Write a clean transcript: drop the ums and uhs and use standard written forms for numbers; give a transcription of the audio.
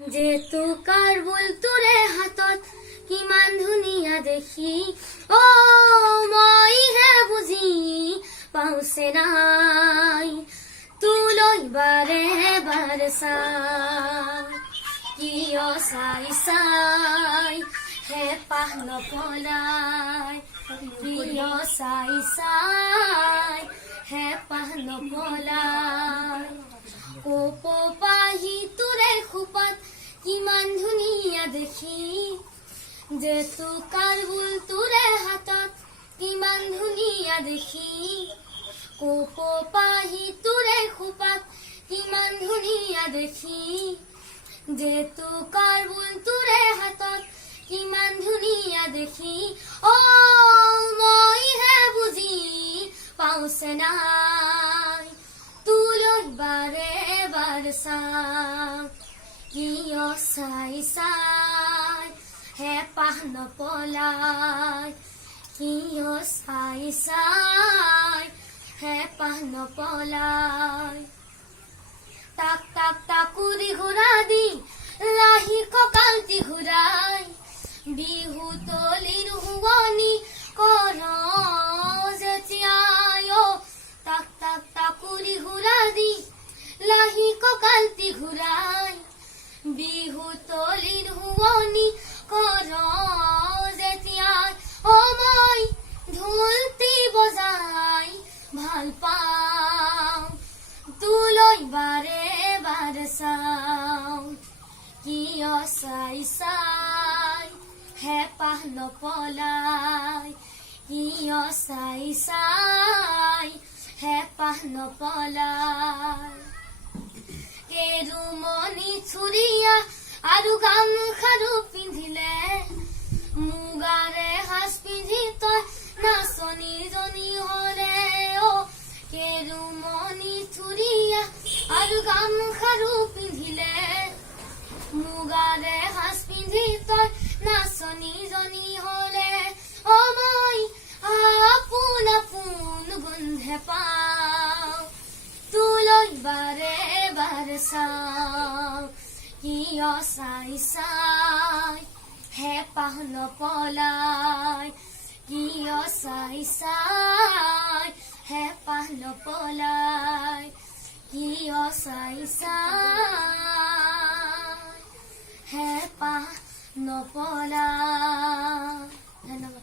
জেতুকাৰ বোল তোৰে হাতত কিমান ধুনীয়া দেখি অ মইহে বুজি পাওঁছে নাই তোলৈ বাৰে বাৰে চাই কিয় চাই চাই হেঁপাহ নপলাই কিয় চাই চাই হেঁপাহ নপলাই কপৌপাহি তোৰে খোপাত কিমান ধুনীয়া দেখি জেতুকাৰ বোল তোৰে হাতত কিমান ধুনীয়া দেখি কপৌপাহি তোৰে খোপাত কিমান ধুনীয়া দেখি জেতুকাৰ বোল তোৰে হাতত কিমান ধুনীয়া দেখি অ মইহে বুজি পাওঁছে নাই তোলৈ বাৰে বাৰে চাই কিয় চাই চাই হেঁপাহ নপলাই কিয় চাই চাই হেঁপাহ নপলাই তাক তাক তাকুৰি ঘূৰা দি লাহি কঁকালটি ঘূৰাই বিহু তলিৰ শুৱনি কৰ যেতিয়াই তাক তাক তাকুৰি ঘূৰা দি লাহি কঁকালটি ঘূৰাই বিহু তলিৰ শুৱনি কৰ যেতিয়াই অ মই ঢোলটি বজাই ভাল পাওঁ তোলৈ বাৰে বাৰে চাওঁ কিয় চাই চাই হেঁপাহ নপলাই কিয় চাই চাই হেঁপাহ নপলাই কেৰুমণি চুৰিয়া আৰু গামখাৰু পিন্ধিলে মুগাৰে সাজ পিন্ধি তই নাচনীজনী হলে অ কেৰুমণি চুৰিয়া আৰু গামখাৰু পিন্ধিলে মুগাৰে সাজ পিন্ধি তই নাচনীজনী হলে অ মই আপোন আপোন গোন্ধে পাওঁ তোলৈ বাৰে বাৰে চাওঁ কিয় চাই চাই হেঁপাহ নপলাই কিয় চাই চাই হেঁপাহ নপলাই কিয় চাই চাই হেঁপাহ নপলাই